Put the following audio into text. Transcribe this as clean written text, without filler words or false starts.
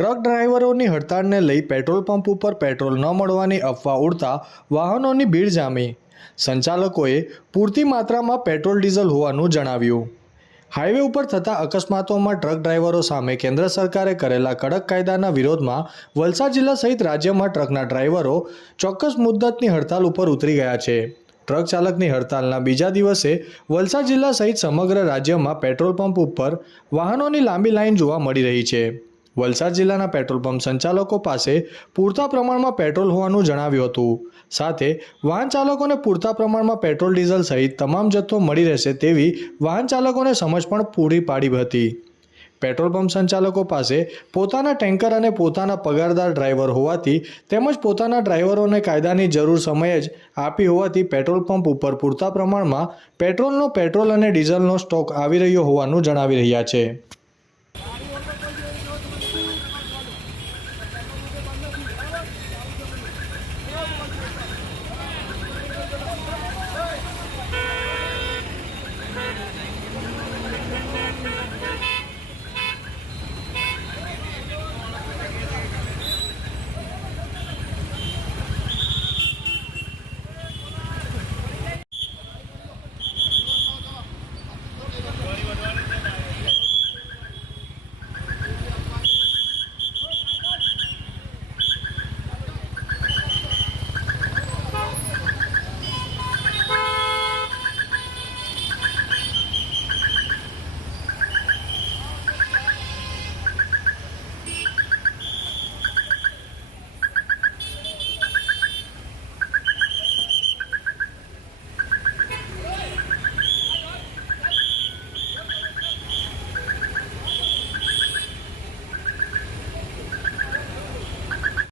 Truck ડ્રાઈવરોની હડતાળને લઈ petrol pump ઉપર petrol ન મળવાની અફવા ઉડતા વાહનોની ભીડ જામી। સંચાલકોએ પૂરતી માત્રામાં પેટ્રોલ ડીઝલ હોવાનું જણાવ્યું। હાઈવે ઉપર થતા અકસ્માતોમાં ટ્રક ડ્રાઈવરો સામે કેન્દ્ર સરકારે કરેલા કડક કાયદાના વિરોધમાં વલસાડ જિલ્લા સહિત રાજ્યમાં ટ્રકના ડ્રાઈવરો ચોક્કસ મુદ્દતની હડતાળ ઉપર ઉતરી ગયા છે। ટ્રક ચાલકની હડતાળના બીજા દિવસે વલસાડ જિલ્લા સહિત સમગ્ર રાજ્યમાં પેટ્રોલ પંપ ઉપર વાહનોની લાંબી લાઈન જોવા મળી રહી છે। વલસાડ જિલ્લાના પેટ્રોલ પંપ સંચાલકો પાસે પૂરતા પ્રમાણમાં પેટ્રોલ હોવાનું જણાવ્યું હતું। સાથે વાહન ચાલકોને પૂરતા પ્રમાણમાં પેટ્રોલ ડીઝલ સહિત તમામ જથ્થો મળી રહેશે તેવી વાહન ચાલકોને સમજ પણ પૂરી પાડી હતી। પેટ્રોલ પંપ સંચાલકો પાસે પોતાના ટેન્કર અને પોતાના પગારદાર ડ્રાઈવર હોવાથી તેમજ પોતાના ડ્રાઈવરોને કાયદાની જરૂર સમયે જ આપી હોવાથી પેટ્રોલ પંપ ઉપર પૂરતા પ્રમાણમાં પેટ્રોલ અને ડીઝલનો સ્ટોક આવી રહ્યો હોવાનું જણાવી રહ્યા છે।